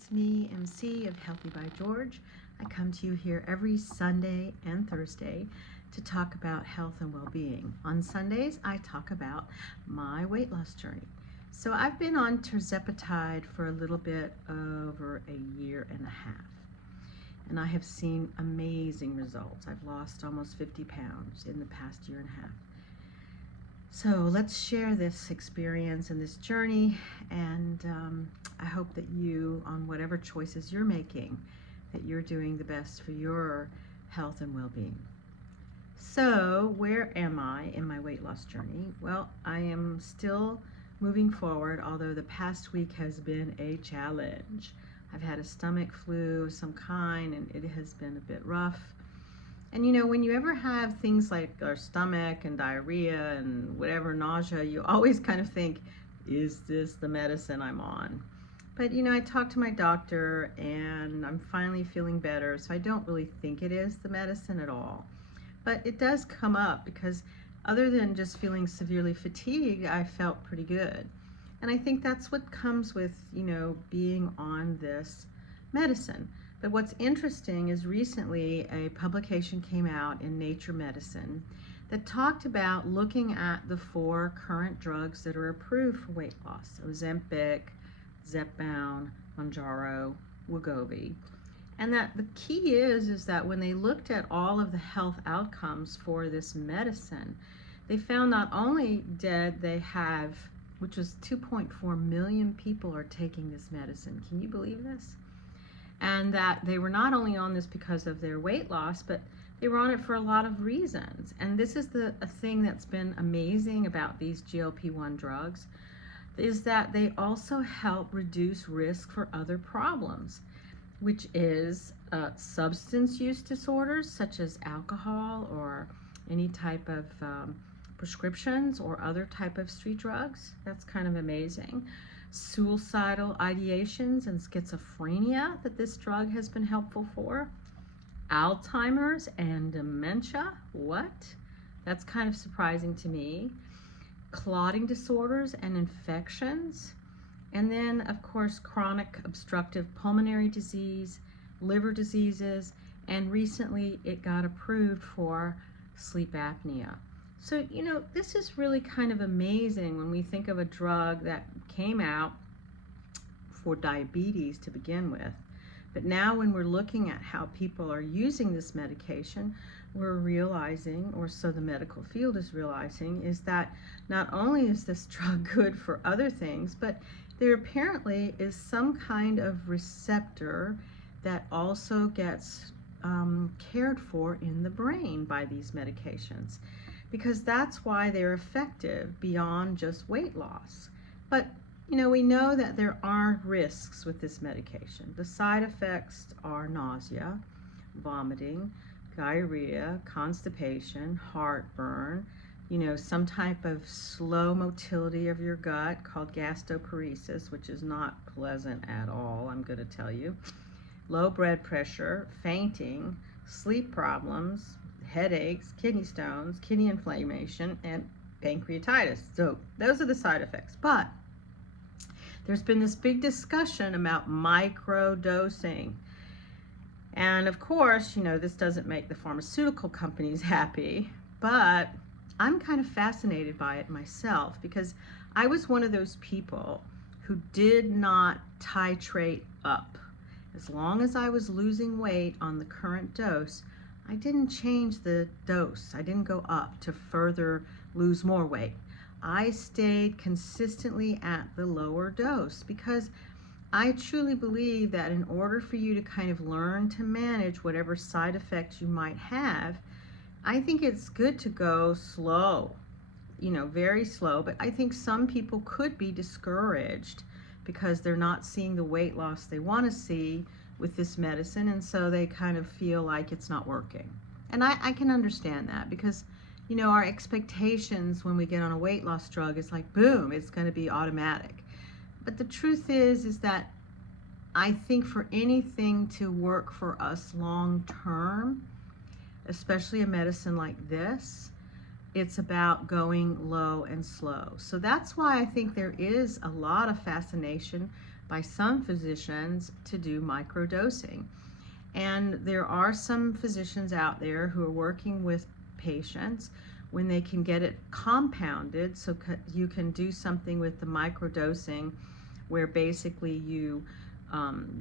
it's me, MC of Healthy by George. I come to you here every Sunday and Thursday to talk about health and well-being. On Sundays, I talk about my weight loss journey. So I've been on tirzepatide for a little bit over a year and a half, and I have seen amazing results. I've lost almost 50 pounds in the past year and a half. So let's share this experience and this journey, and I hope that you, on whatever choices you're making, that you're doing the best for your health and well-being. So where am I in my weight loss journey? Well, I am still moving forward, although the past week has been a challenge. I've had a stomach flu of some kind, and it has been a bit rough. And you know, when you ever have things like our stomach and diarrhea and whatever, nausea, you always kind of think, is this the medicine I'm on? But you know, I talked to my doctor and I'm finally feeling better, so I don't really think it is the medicine at all. But it does come up because other than just feeling severely fatigued, I felt pretty good. And I think that's what comes with, you know, being on this medicine. But what's interesting is recently a publication came out in Nature Medicine that talked about looking at the 4 current drugs that are approved for weight loss: Ozempic, zepbound, Mounjaro, Wegovy. And that the key is that when they looked at all of the health outcomes for this medicine, they found not only did they have, which was 2.4 million people are taking this medicine. Can you believe this? And that they were not only on this because of their weight loss, but they were on it for a lot of reasons. And this is a thing that's been amazing about these GLP-1 drugs, is that they also help reduce risk for other problems, which is substance use disorders such as alcohol or any type of prescriptions or other type of street drugs. That's kind of amazing. Suicidal ideations and schizophrenia that this drug has been helpful for. Alzheimer's and dementia. What? That's kind of surprising to me. Clotting disorders and infections. And then, of course, chronic obstructive pulmonary disease, liver diseases, and recently it got approved for sleep apnea. So, you know, this is really kind of amazing when we think of a drug that came out for diabetes to begin with. But now when we're looking at how people are using this medication, we're realizing, or so the medical field is realizing, is that not only is this drug good for other things, but there apparently is some kind of receptor that also gets cared for in the brain by these medications, because that's why they're effective beyond just weight loss. But you know, we know that there are risks with this medication. The side effects are nausea, vomiting, diarrhea, constipation, heartburn, you know, some type of slow motility of your gut called gastroparesis, which is not pleasant at all, I'm going to tell you. Low blood pressure, fainting, sleep problems, headaches, kidney stones, kidney inflammation, and pancreatitis. So those are the side effects. But there's been this big discussion about microdosing. And of course, you know, this doesn't make the pharmaceutical companies happy, but I'm kind of fascinated by it myself, because I was one of those people who did not titrate up. As long as I was losing weight on the current dose, I didn't change the dose. I didn't go up to further lose more weight. I stayed consistently at the lower dose because I truly believe that in order for you to kind of learn to manage whatever side effects you might have, I think it's good to go slow, you know, very slow. But I think some people could be discouraged because they're not seeing the weight loss they want to see with this medicine, and so they kind of feel like it's not working. And I can understand that, because you know, our expectations when we get on a weight loss drug is like, boom, it's going to be automatic. But the truth is that I think for anything to work for us long term, especially a medicine like this, it's about going low and slow. So that's why I think there is a lot of fascination by some physicians to do microdosing. And there are some physicians out there who are working with patients when they can get it compounded, so you can do something with the microdosing where basically you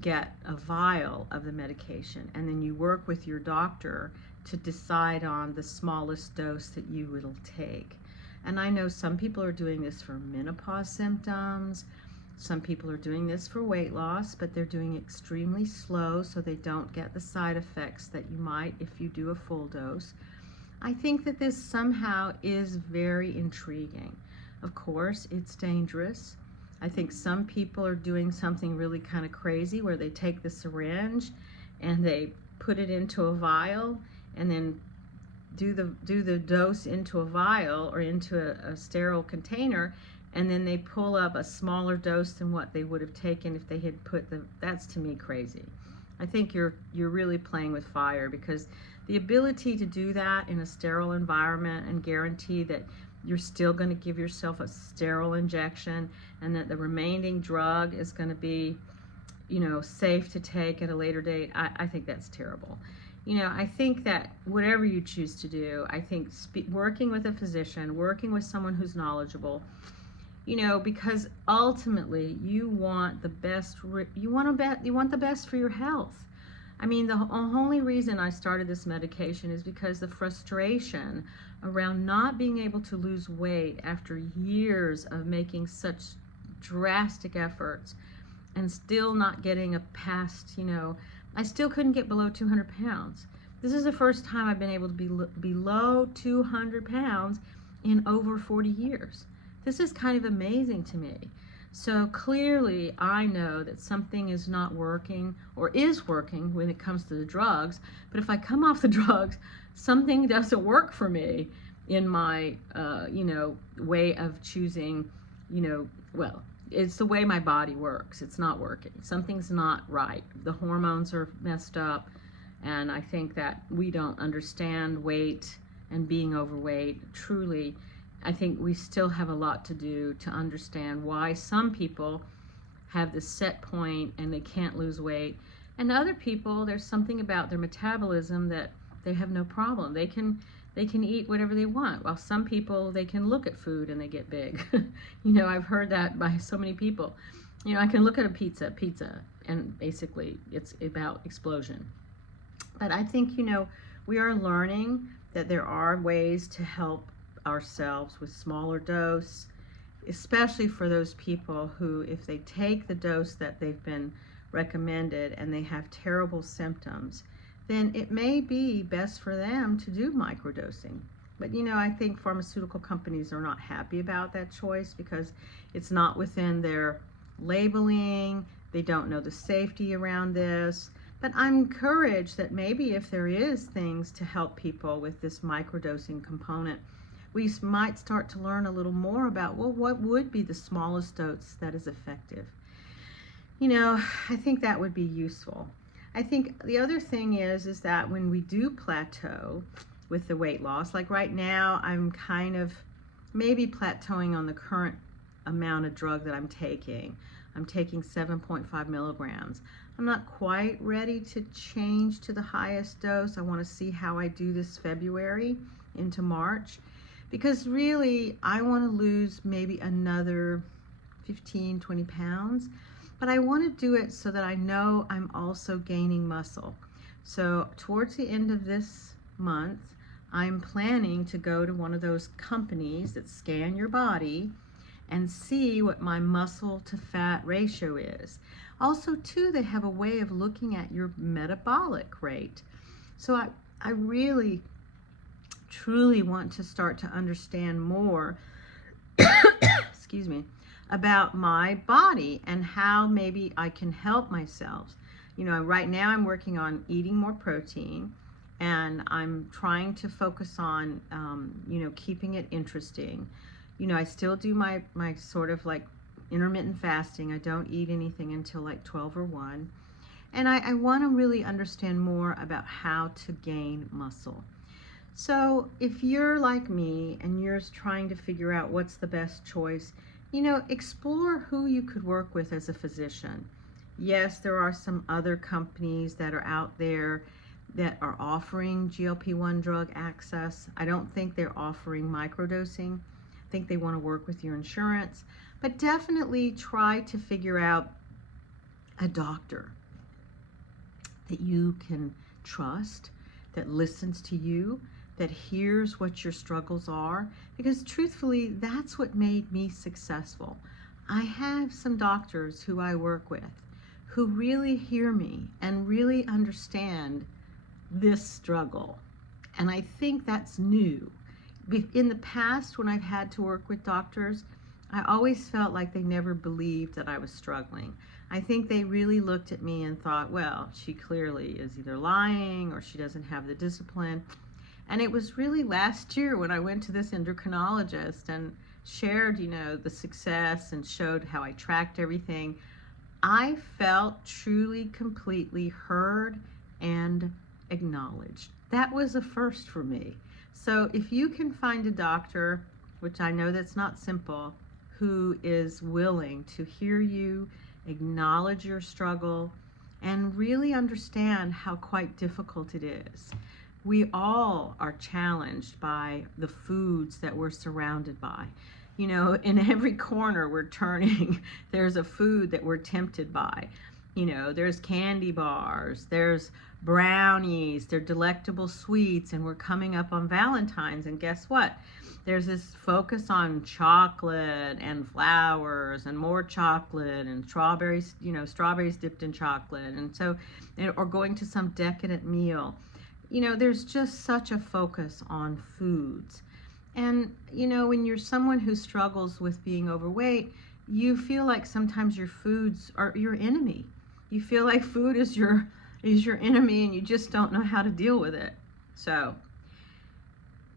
get a vial of the medication, and then you work with your doctor to decide on the smallest dose that you will take. And I know some people are doing this for menopause symptoms, some people are doing this for weight loss, but they're doing it extremely slow so they don't get the side effects that you might if you do a full dose. I think that this somehow is very intriguing. Of course, it's dangerous. I think some people are doing something really kind of crazy where they take the syringe and they put it into a vial and then do the dose into a vial or into a sterile container, and then they pull up a smaller dose than what they would have taken if they had put that's to me crazy. I think you're really playing with fire, because the ability to do that in a sterile environment and guarantee that you're still going to give yourself a sterile injection and that the remaining drug is going to be, safe to take at a later date, I think that's terrible. I think that whatever you choose to do, I think working with a physician, working with someone who's knowledgeable, because ultimately you want the best. You want the best for your health. I mean, the only reason I started this medication is because the frustration around not being able to lose weight after years of making such drastic efforts and still not getting I still couldn't get below 200 pounds. This is the first time I've been able to be below 200 pounds in over 40 years. This is kind of amazing to me. So clearly I know that something is not working or is working when it comes to the drugs. But if I come off the drugs, something doesn't work for me in my, way of choosing, it's the way my body works. It's not working. Something's not right. The hormones are messed up. And I think that we don't understand weight and being overweight. Truly, I think we still have a lot to do to understand why some people have this set point and they can't lose weight. And other people, there's something about their metabolism that they have no problem. They can eat whatever they want. While some people, they can look at food and they get big. I've heard that by so many people. I can look at a pizza, and basically it's about explosion. But I think, we are learning that there are ways to help ourselves with smaller dose, especially for those people who, if they take the dose that they've been recommended and they have terrible symptoms, then it may be best for them to do microdosing. But I think pharmaceutical companies are not happy about that choice because it's not within their labeling. They don't know the safety around this. But I'm encouraged that maybe if there is things to help people with this microdosing component, we might start to learn a little more about, what would be the smallest dose that is effective. I think that would be useful. I think the other thing is that when we do plateau with the weight loss, like right now, I'm kind of maybe plateauing on the current amount of drug that I'm taking. I'm taking 7.5 milligrams. I'm not quite ready to change to the highest dose. I want to see how I do this February into March, because really I want to lose maybe another 15, 20 pounds. But I want to do it so that I know I'm also gaining muscle. So towards the end of this month, I'm planning to go to one of those companies that scan your body and see what my muscle to fat ratio is. Also, too, they have a way of looking at your metabolic rate. So I really, truly want to start to understand more, excuse me, about my body and how maybe I can help myself. Right now I'm working on eating more protein, and I'm trying to focus on, keeping it interesting. I still do my sort of like intermittent fasting. I don't eat anything until like 12 or 1. And I want to really understand more about how to gain muscle. So if you're like me and you're trying to figure out what's the best choice, explore who you could work with as a physician. Yes, there are some other companies that are out there that are offering GLP-1 drug access. I don't think they're offering microdosing. I think they want to work with your insurance, but definitely try to figure out a doctor that you can trust, that listens to you, that hears what your struggles are, because truthfully, that's what made me successful. I have some doctors who I work with who really hear me and really understand this struggle. And I think that's new. In the past, when I've had to work with doctors, I always felt like they never believed that I was struggling. I think they really looked at me and thought, well, she clearly is either lying or she doesn't have the discipline. And it was really last year when I went to this endocrinologist and shared, the success and showed how I tracked everything. I felt truly, completely heard and acknowledged. That was a first for me. So if you can find a doctor, which I know that's not simple, who is willing to hear you, acknowledge your struggle, and really understand how quite difficult it is. We all are challenged by the foods that we're surrounded by. In every corner we're turning, there's a food that we're tempted by. There's candy bars, there's brownies, they're delectable sweets, and we're coming up on Valentine's, and guess what? There's this focus on chocolate and flowers and more chocolate and strawberries, strawberries dipped in chocolate, or going to some decadent meal. There's just such a focus on foods. And, when you're someone who struggles with being overweight, you feel like sometimes your foods are your enemy. You feel like food is your enemy and you just don't know how to deal with it. So,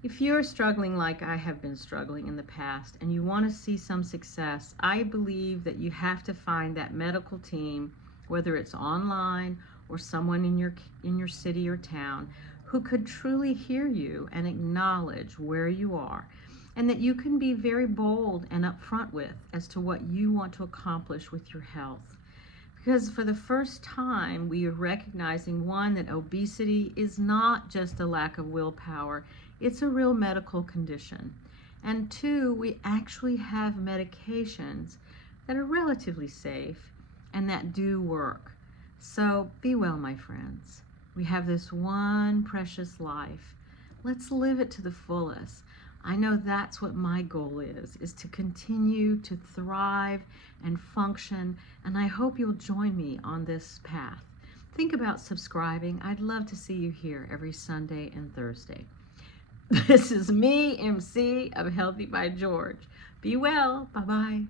if you're struggling like I have been struggling in the past and you want to see some success, I believe that you have to find that medical team, whether it's online or someone in your city or town, who could truly hear you and acknowledge where you are, and that you can be very bold and upfront with as to what you want to accomplish with your health. Because for the first time, we are recognizing, one, that obesity is not just a lack of willpower, it's a real medical condition. And two, we actually have medications that are relatively safe and that do work. So be well, my friends. We have this one precious life. Let's live it to the fullest. I know that's what my goal is to continue to thrive and function, and I hope you'll join me on this path. Think about subscribing. I'd love to see you here every Sunday and Thursday. This is me, MC of Healthy by George. Be well. Bye-bye.